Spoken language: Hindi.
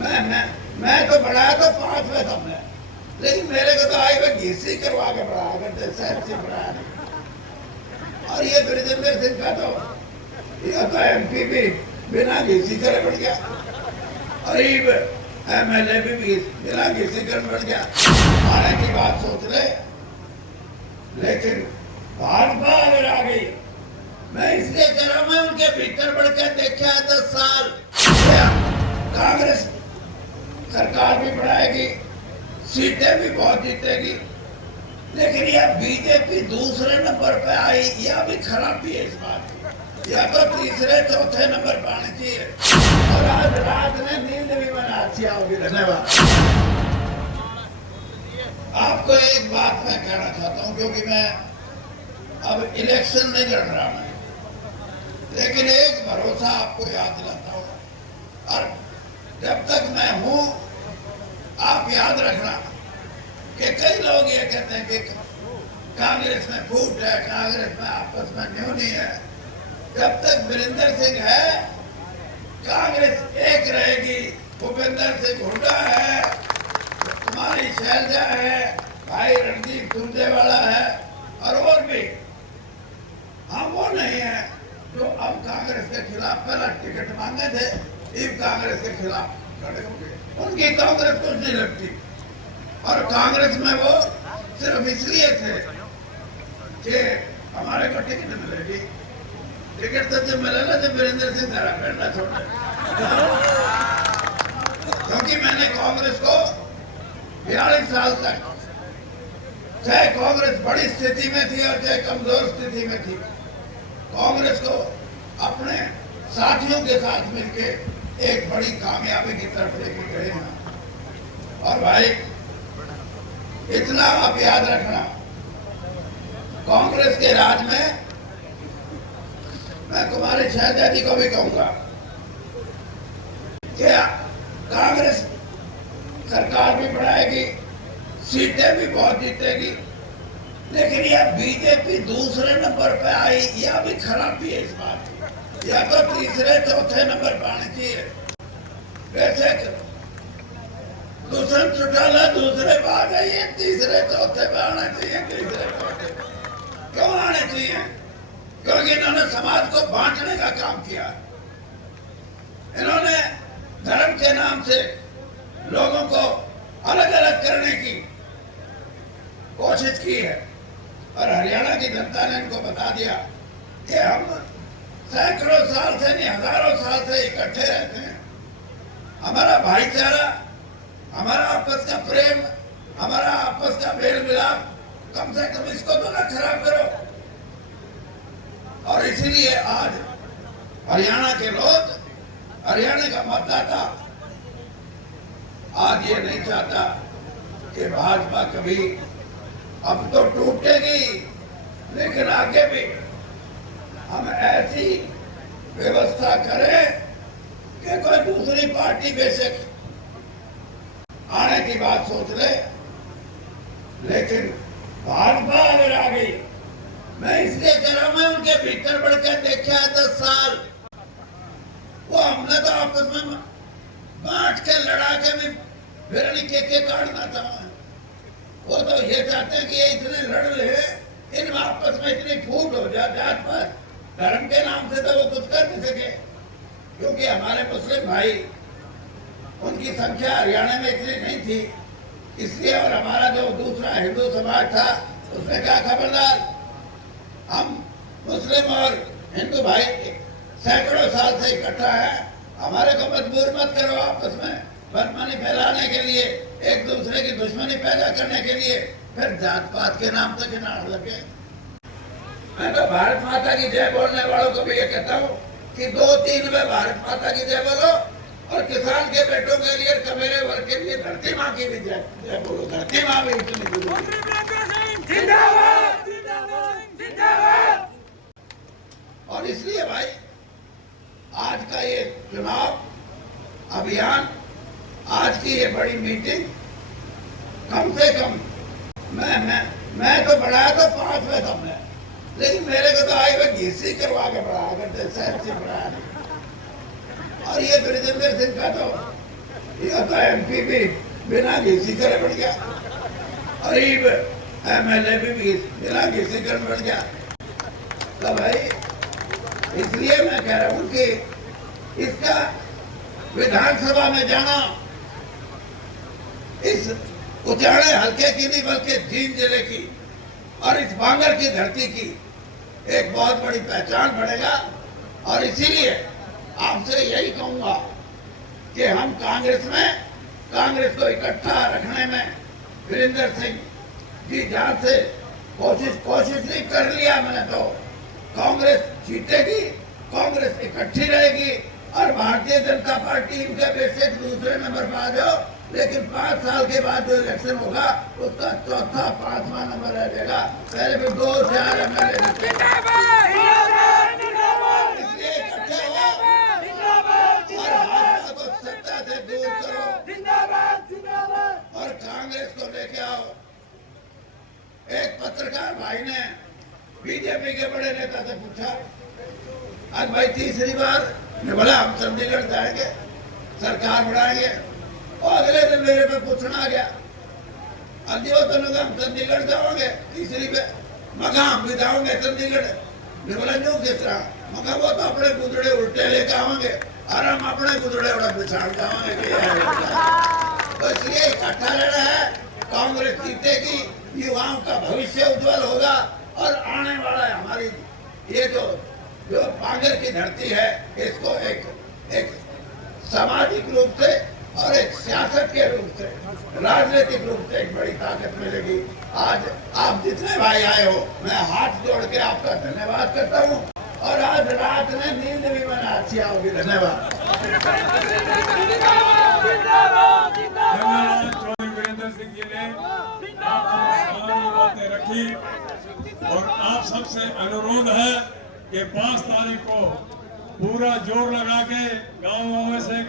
मैं तो बढ़ाया तो 5वें तुमने, लेकिन मेरे को तो आई हुए घीसी करवा के बढ़ाया करते, सहज से बढ़ाया नहीं। और ये ब्रिजेंद्र सिंह का तो MP भी बिना घीसी करे बढ़ गया, और MLA भी बिना घीसी करे बढ़ गया। आने की बात सोच ले, लेकिन भाजपा अगर आ गई, मैं इसलिए कह रहा हूं, मैं उनके भीतर बढ़कर देखा है 10 साल। कांग्रेस सरकार भी बढ़ाएगी, सीटें भी बहुत जीतेगी, लेकिन यह बीजेपी दूसरे नंबर पे आई, यह भी खराबी है इस बात की। या तो तीसरे चौथे नंबर पर आनी चाहिए। और आज रात में नींद भी बना अच्छी आओगी। धन्यवाद। आपको एक बात मैं कहना चाहता हूं, क्योंकि मैं अब इलेक्शन नहीं लड़ रहा हूं, लेकिन एक भरोसा आपको याद दिलाता हूं, और जब तक मैं हूं आप याद रखना कि कई लोग ये कहते हैं कि कांग्रेस में फूट है, कांग्रेस में आपस में न्यूनी है। जब तक वीरेंद्र सिंह है, कांग्रेस एक रहेगी। भूपेंद्र सिंह हुड्डा है, तुम्हारी शैलजा है, भाई रणदीप सुरजेवाला है, और भी हम वो नहीं है जो अब कांग्रेस के खिलाफ पहला टिकट मांगे थे, अब कांग्रेस के खिलाफ खड़े हो गए। उनकी कांग्रेस कुछ नहीं लगती, और कांग्रेस में वो सिर्फ इसलिए थे कि हमारे को टिकट मिलेगी। टिकट तो जब मिले ना, जब वीरेंद्र सिंह जरा बैठना छोड़े, क्योंकि मैंने कांग्रेस को 42 साल तक, चाहे कांग्रेस बड़ी स्थिति में थी और चाहे कमजोर स्थिति में थी, कांग्रेस को अपने साथियों के साथ मिलकर एक बड़ी कामयाबी की तरफ लेके गए हैं। और भाई इतना आप याद रखना, कांग्रेस के राज में मैं कुमारी शहजादी को भी कहूंगा कि कांग्रेस सरकार भी बढ़ाएगी, सीटें भी बहुत जीतेगी, लेकिन यह बीजेपी दूसरे नंबर पे आई, यह भी खराबी है इस बात की। या तो तीसरे चौथे नंबर पर आनी चाहिए। वैसे दुष्यंत चौटाला दूसरे पे आ गई है, तीसरे चौथे पे आना चाहिए। तीसरे चौथे क्यों आने चाहिए? क्योंकि इन्होंने समाज को बांटने का काम किया। इन्होंने धर्म के नाम से लोगों को अलग अलग करने की कोशिश की है, और हरियाणा की जनता ने इनको बता दिया कि हम सैकड़ों साल से नहीं, हजारों साल से इकट्ठे रहते हैं। हमारा भाईचारा, हमारा आपस का प्रेम, हमारा आपस का मेल मिलाप, कम से कम इसको तो ना खराब करो। और इसीलिए आज हरियाणा के लोग, हरियाणा का मतदाता आज ये नहीं चाहता कि भाजपा कभी, अब तो टूटेगी, लेकिन आगे भी हम ऐसी व्यवस्था करें कि कोई दूसरी पार्टी बेशक आने की बात सोच ले, लेकिन भाजपा अगर आ गई, मैं इसलिए कह रहा हूं, मैं उनके भीतर बढ़कर देखा है 10 साल। वो हमने तो आपस में बांट के लड़ा के भी फिर के काटना था। वो तो ये चाहते हैं कि ये इतने लड़ रहे, इन आपस में इतनी फूट हो जाए जात पर, धर्म के नाम से तो वो कुछ कर नहीं सके, क्योंकि हमारे मुस्लिम भाई, उनकी संख्या हरियाणा में इतनी नहीं थी, इसलिए। और हमारा जो दूसरा हिंदू समाज था, उसने कहा खबरदार, हम मुस्लिम और हिंदू भाई सैकड़ों साल से इकट्ठा है, हमारे को मजबूर मत करो आपस में बदमानी फैलाने के लिए, एक दूसरे की दुश्मनी पैदा करने के लिए, फिर जात पात के नाम से किनार लगे। मैं तो भारत माता की जय बोलने वालों को भी ये कहता हूँ कि 2-3 में भारत माता की जय बोलो, और किसान के बेटों के लिए, कमेरे वर्ग के लिए धरती माँ की भी जय बोलो। धरती माँ भी इतनी जरूरी है। और इसलिए भाई आज का ये चुनाव अभियान, आज की ये बड़ी मीटिंग, कम से कम मैं तो बढ़ाया तो 5वें तुमने, लेकिन मेरे को तो आई हुए घीसी करवा के बढ़ाया करते, सहज से बढ़ाया नहीं। और ये ब्रिजेंद्र सिंह का तो MP भी बिना किसी करे बढ़ गया, गरीब MLA भी बिना किसी करे बढ़ गया। तो भाई इसलिए मैं कह रहा हूं कि इसका विधानसभा में जाना इस उचाड़े हल्के की नहीं बल्कि जींद जिले की और इस बांगर की धरती की एक बहुत बड़ी पहचान बढ़ेगा। और इसीलिए आपसे यही कहूंगा कि हम कांग्रेस को इकट्ठा रखने में वीरेंद्र सिंह जी जान से कोशिश नहीं कर लिया मैंने, तो कांग्रेस जीतेगी, कांग्रेस इकट्ठी रहेगी और भारतीय जनता पार्टी इनके बेशक दूसरे नंबर पर आ जाओ, लेकिन 5 साल के बाद जो इलेक्शन होगा उसका चौथा 5वां नंबर रह जाएगा। पहले भी 2-4 MLA इसलिए इकट्ठे हो और भाजपा को सत्ता से दूर करो और कांग्रेस को लेके आओ। एक पत्रकार भाई ने बीजेपी के बड़े नेता से पूछा, आज भाई तीसरी बार ने बोला हम चंडीगढ़ जाएंगे, सरकार बढ़ाएंगे। और अगले दिन मेरे पे पूछना आ गया, अजीब तो हम चंडीगढ़ जाओगे तीसरी पे, मगा हम भी जाओगे चंडीगढ़। ने बोला न्यू किस तरह, मगा वो तो अपने गुजड़े उल्टे लेके आवांगे और हम अपने गुजड़े उड़ा बिछाड़ जाओगे। तो इसलिए इकट्ठा रहना है, कांग्रेस जीतेगी, युवाओं का भविष्य उज्जवल होगा और आने वाला है हमारी ये जो बांगर की धरती है इसको एक सामाजिक रूप से और एक सियासत के रूप से, राजनीतिक रूप से एक बड़ी ताकत मिलेगी। आज आप जितने भाई आए हो मैं हाथ जोड़ के आपका धन्यवाद करता हूँ और आज रात में नींद भी मैंने अच्छी आओगी। धन्यवाद। वीरेंद्र सिंह जी ने बातें रखी और आप सबसे अनुरोध है कि 5 तारीख को पूरा जोर लगा के गाँव से